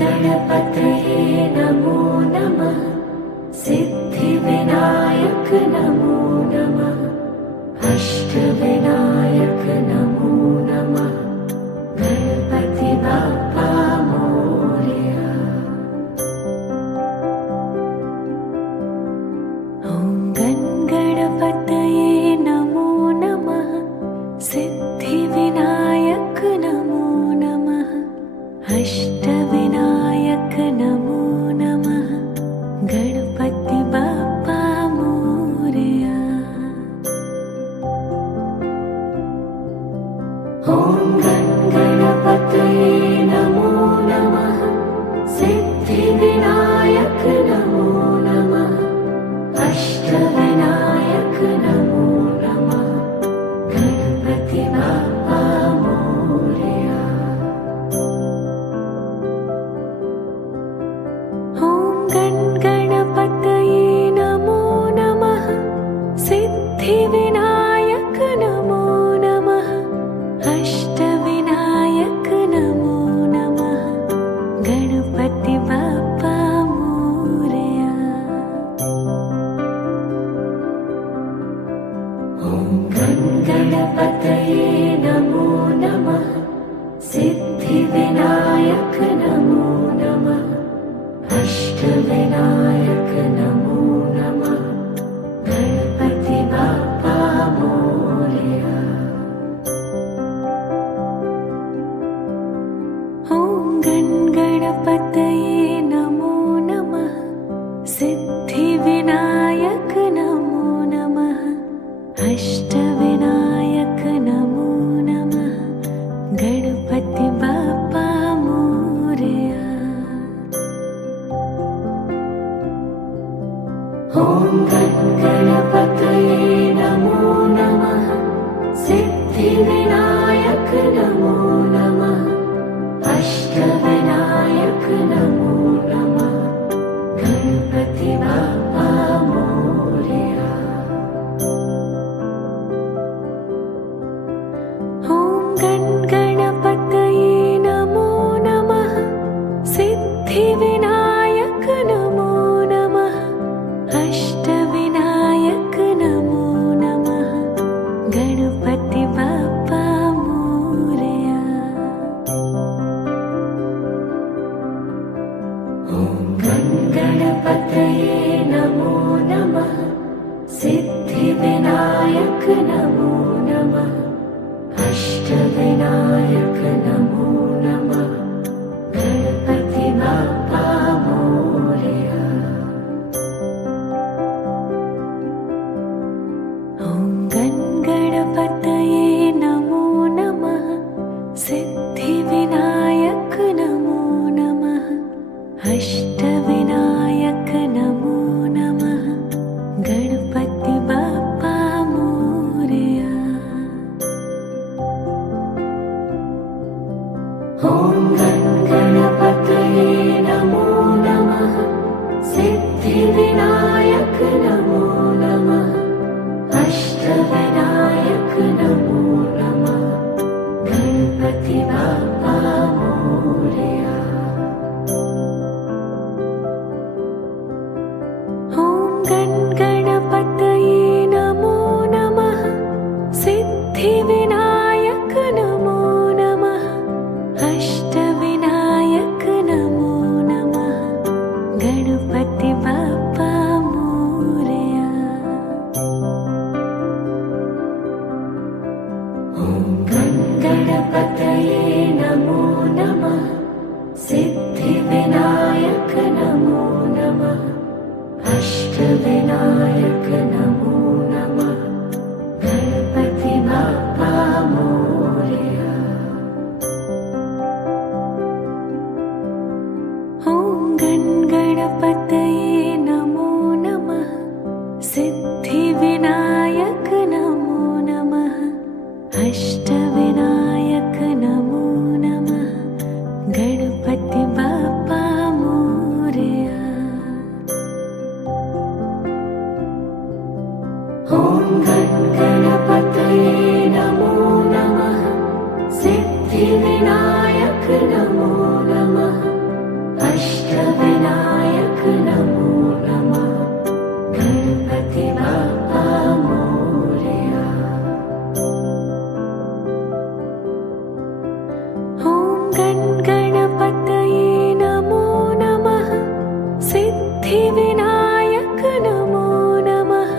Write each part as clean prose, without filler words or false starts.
गणपतये नमो नमः। सिद्धिविनायक नमो नमः। अष्टविनायक नमो नमः। गणपति बाप्पा मोरया। ॐ गणपतये नमो नमः। सिद्धिविनायक नमो नमः। अष्टविनायक नमो नमः। गणपति बाप्पा मोरया। ॐ गणपतये नमो नमः। सिद्धिविनायक नमो नमः। अष्टविनायक नमो नमः। गणपति बाप्पा मोरया। ॐ गणपतये नमो नमः। सिद्धिविनायक नमो नमः। अष्टविनायक नमो नमः। गणपति बाप्पा मोरया। ॐ गणपतये नमो नमः। सिद्धिविनायक नमो नमः। अष्टविनायक नमो नमः। गणपति बाप्पा मोरया। ॐ गणपतये नमो नमः। सिद्धिविनायक नमो नमः। अष्टविनायक नमो नमः। गणपति बाप्पा मोरया। ॐ गणपतये नमो नमः। सिद्धिविनायक नमो नमः। अष्टविनायक नमो नमः। गणपति बाप्पा मोरया। ॐ गणपतये नमो नमः। सिद्धिविनायक नमो नमः। अष्टविनायक नमो नमः। गणपति बाप्पा मोरया। ॐ गणपतये नमो नमः। सिद्धिविनायक नमो नमः। अष्टविनायक नमो नमः। गणपति बाप्पा मोरया। ॐ गणपतये नमो नमः। सिद्धिविनायक नमो नमः। अष्टविनायक नमो नमः। गणपति बाप्पा मोरया। ॐ गणपतये नमो नमः। सिद्धिविनायक नमो नमः। अष्टविनायक नमो नमः। गणपति बाप्पा मोरया। ॐ गणपतये नमो नमः। सिद्धिविनायक नमो नमः। अष्टविनायक नमो नमः। गणपति बाप्पा मोरया। ॐ गणपतये नमो नमः। सिद्धिविनायक नमो नमः। अष्टविनायक नमो नमः। गणपति बाप्पा मोरया। ॐ गणपतये नमो नमः। सिद्धिविनायक नमो नमः। अष्टविनायक नमो नमः। गणपति बाप्पा मोरया। ॐ ॐ गणपतये नमो नमः सिद्धिविनायक नमो नमः अष्टविनायक नमो नमः गणपति बाप्पा मोरया। ॐ गणपतये नमो नमः सिद्धिविनायक नमो नमः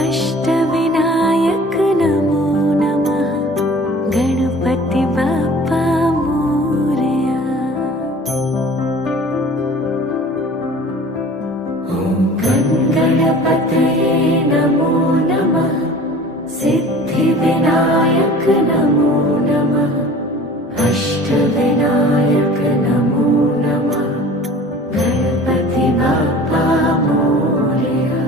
अष्टविनायक नमो नमः गणपति बाप्पा मोरया। ॐ गणपतये नमो नमः सिद्धिविनायक नमो नमः अष्टविनायक नमो नमः गणपति बाप्पा मोरया।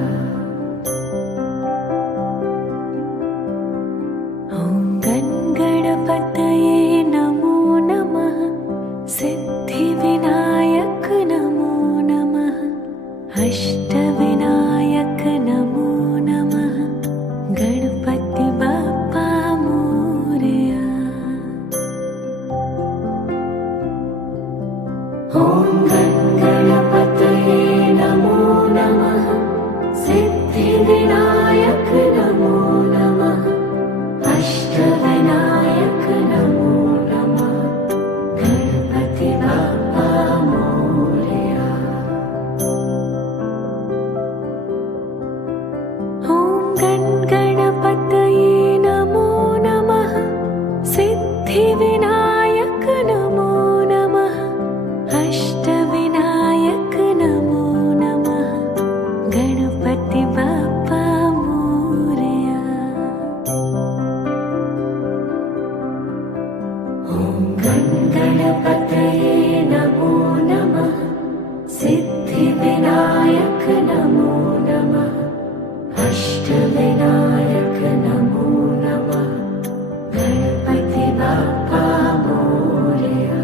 ॐ गणपतये नमो नमः सिद्धिविनायक नमो नमः अष्टविनायक नमो नमः गणपति बाप्पा मोरया। ॐ गणपतये नमो नमः सिद्धिविनायक नमो नमः अष्टविनायक नमो नमः गणपति बाप्पा मोरया। ॐ गणपतये नमो नमः सिद्धिविनायक नमो नमः अष्टविनायक नमो नमः गणपति बाप्पा मोरया। ॐ गणपतये नमो नमः सिद्धिविनायक नमो नमः अष्टविनायक नमो नमः गणपति बाप्पा मोरया।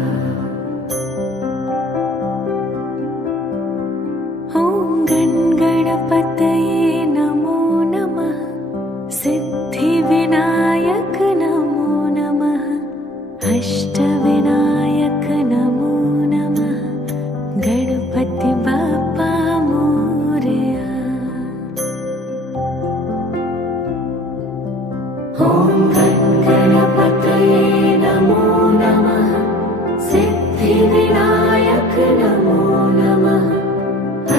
ॐ गणपतये नमो नमः सिद्धिविनायक नमो नमः अष्टविनायक नमो नमः गणपति बाप्पा मोरया। ॐ गणपतये नमो नमः सिद्धिविनायक नमो नमः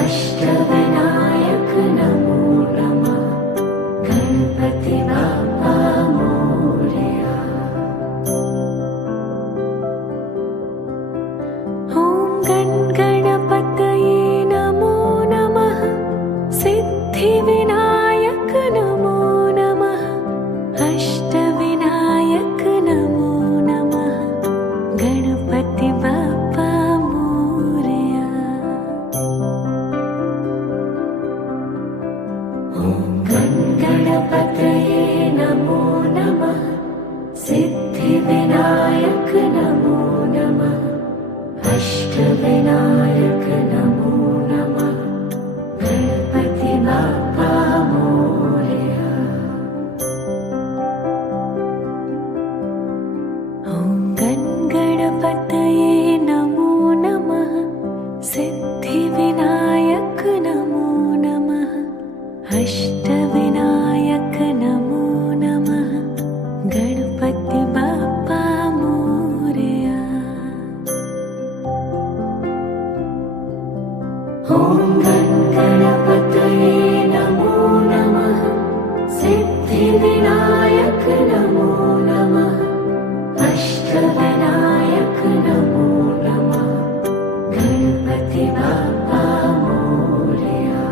अष्टविनायक नमो नमः गणपति बाप्पा मोरया। ॐ गणपतये नमो नमः सिद्धिविनायक नमो नमः अष्टविनायक नमो नमः गणपति बाप्पा मोरया। ॐ गणपतये नमो नमः सिद्धिविनायक नमो नमः अष्टविनायक नमो नमः गणपति बाप्पा मोरया। ॐ गणपतये नमो नमः सिद्धिविनायक नमो नमः अष्टविनायक नमो नमः गणपति बाप्पा मोरया। ॐ गणपतये नमो नमः सिद्धिविनायक नमो नमः अष्टविनायक नमो नमः गणपति बाप्पा मोरया।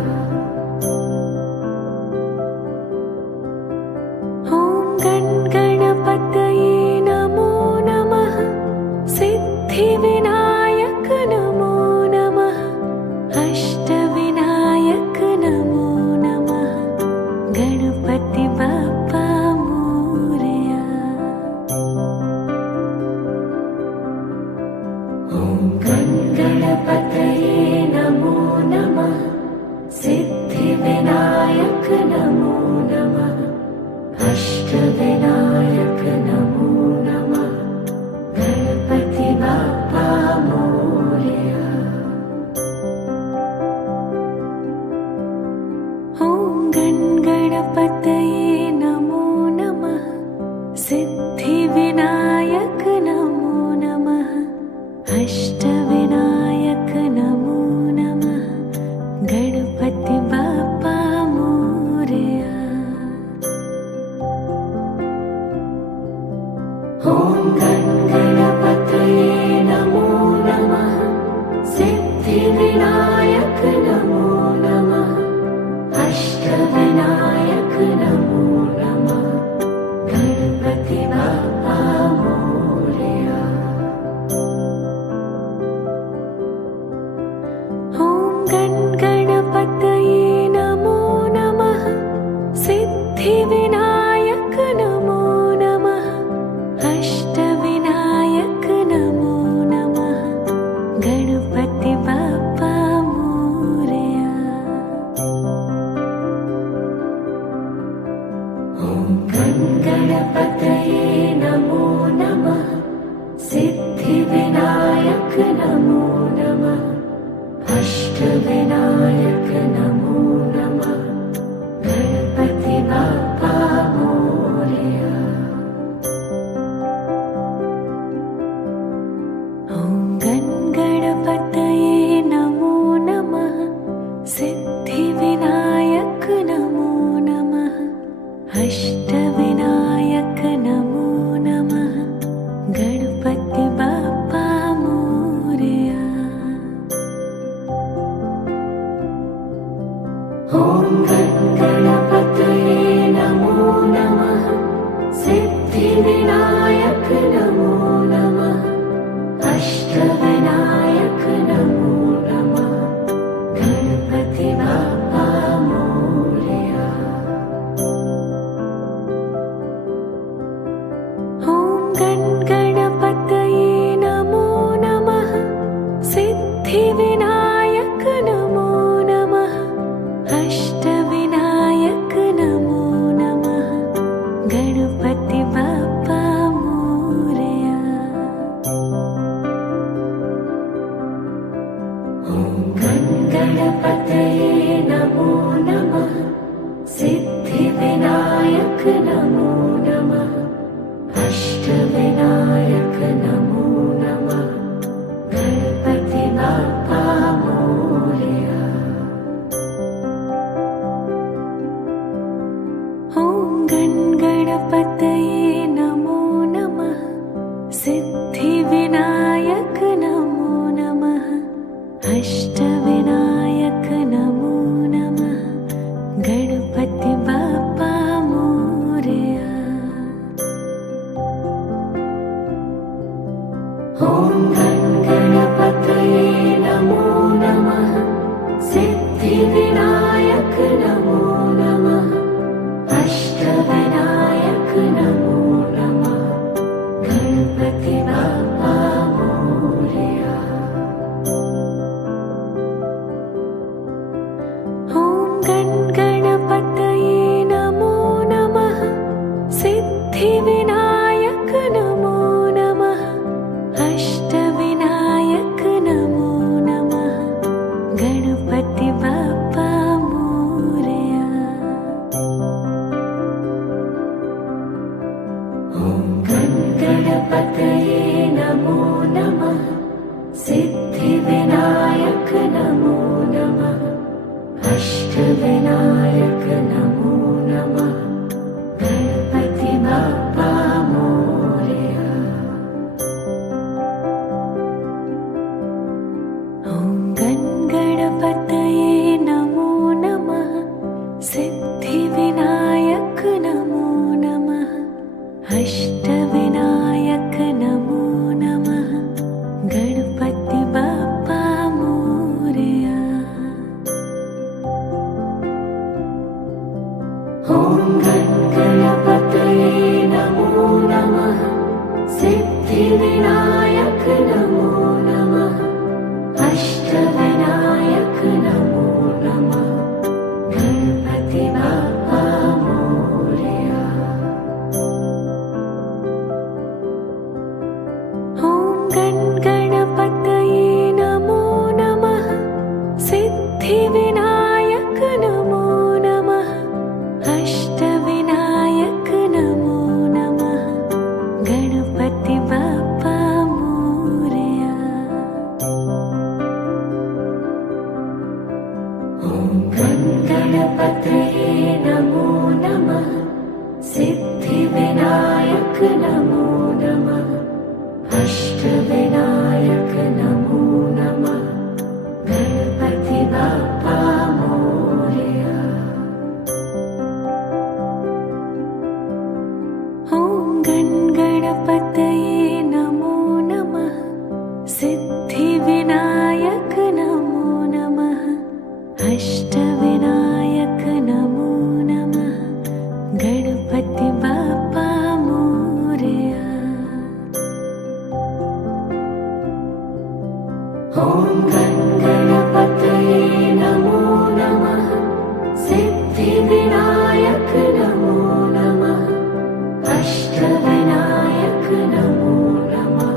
गणपतये नमो नमः सिद्धिविनायक नमो नमः अष्टविनायक नमो नमः गणपति बाप्पा मोरया। ॐ गणपतये नमो नमः सिद्धिविनायक नमो नमः अष्टविनायक नमो नमः गणपति बाप्पा मोरया। ॐ गणपतये नमो नमः सिद्धिविनायक नमो नमः अष्टविनायक नमो नमः गणपति बाप्पा मोरया। ॐ गणपतये नमो नमः सिद्धिविनायक नमो नमः अष्टविनायक नमो नमः गणपति बाप्पा मोरया। ॐ गणपतये नमो नमः सिद्धिविनायक नमो नमः अष्टविनायक नमो नमः गणपति बाप्पा मोरया। ॐ गणपतये नमो नमः सिद्धिविनायक नमो नमः अष्टविनायक नमो नमः गणपति बाप्पा मोरया। ॐ गणपतये नमो नमः सिद्धिविनायक नमो नमः अष्टविनायक नमो नमः गणपति बाप्पा मोरया। ॐ गणपतये नमो नमः सिद्धिविनायक नमो नमः अष्टविनायक नमो नमः गणपति बाप्पा मोरया। ॐ गणपतये नमो नमः सिद्धिविनायक नमो नमः अष्टविनायक नमो नमः गणपति बाप्पा मोरया। ॐ गणपतये नमो नमः सिद्धिविनायक नमो नमः अष्टविनायक नमो नमः गणपति बाप्पा मोरया। ॐ गणपतये नमो नमः सिद्धिविनायक नमो नमः अष्टविनायक नमो नमः गणपति बाप्पा मोरया। ॐ गणपतये नमो नमः सिद्धिविनायक नमो नमः अष्टविनायक नमो नमः गणपति बाप्पा मोरया। ॐ गणपतये नमो नमः सिद्धिविनायक नमो नमः अष्टविनायक नमो नमः गणपति बाप्पा मोरया। ॐ गणपतये नमो नमः सिद्धिविनायक नमो नमः अष्टविनायक नमो नमः गणपति बाप्पा मोरया। ॐ गणपतये नमो नमः सिद्धिविनायक नमो नमः अष्टविनायक सिद्धिविनायक नमो नमः अष्टविनायक नमो नमः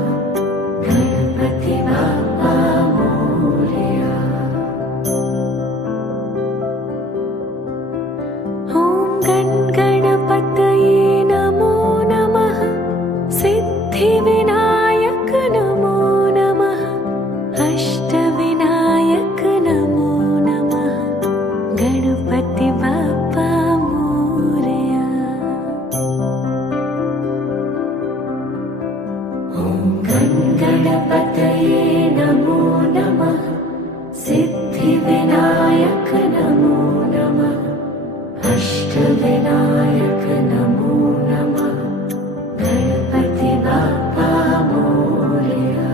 गणपति बाप्पा मोरया। ॐ गणपतये नमो नमः सिद्धिविनायक नमो नमः अष्टविनायक नमो नमः गणपति बाप्पा मोरया। ॐ गणपतये नमो नमः सिद्धिविनायक नमो नमः अष्टविनायक नमो नमः गणपति बाप्पा मोरया।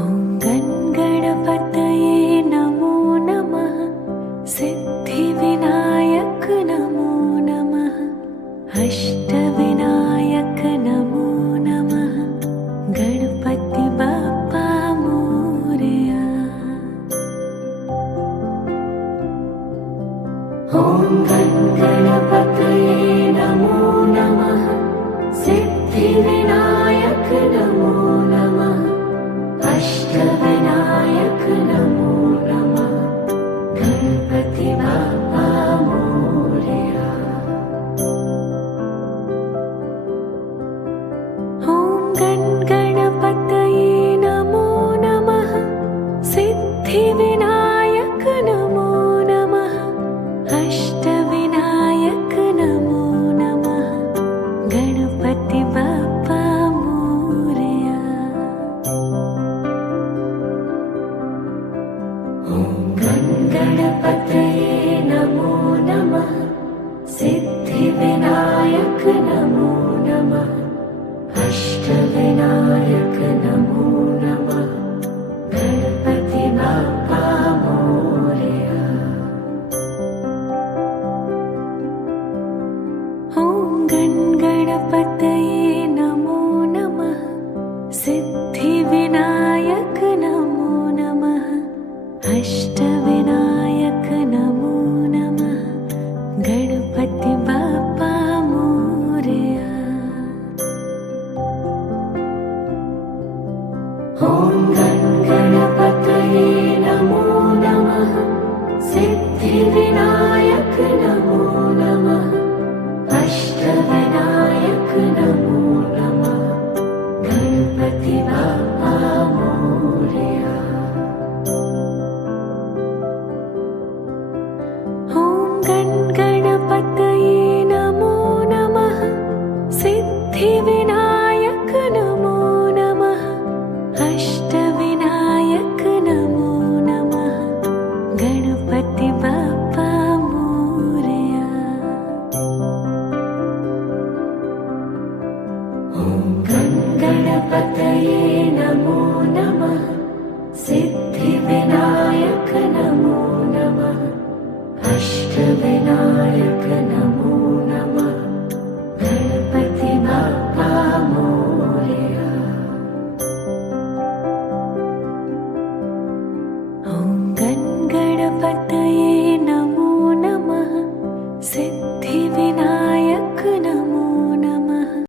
ॐ गणपतये नमो नमः सिद्धिविनायक नमो नमः अष्टविनायक नमो नमः गणपति बाप्पा मोरया। ॐ गणपतये नमो नमः सिद्धिविनायक नमो नमः अष्टविनायक नमो नमः गणपति बाप्पा मोरया। ॐ गणपतये नमो नमः सिद्धिविनायक नमो नमः अष्टविनायक नमो नमः गणपति बाप्पा मोरया। ॐ गणपतये नमो नमः सिद्धिविनायक नमो नमः अष्टविनायक नमो नमः गणपति बाप्पा मोरया। ॐ गणपतये नमो नमः सिद्धिविनायक नमो नमः अष्टविनायक नमो नमः गणपति बाप्पा मोरया। ॐ गणपतये नमो नमः सिद्धिविनायक नमो नमः अष्टविनायक नमो नमः गणपति बाप्पा मोरया। ॐ गणपतये नमो नमः सिद्धिविनायक नमो नमः अष्टविनायक नमो नमः गणपति बाप्पा मोरया। ॐ गणपतये नमो नमः सिद्धिविनायक नमो नमः अष्टविनायक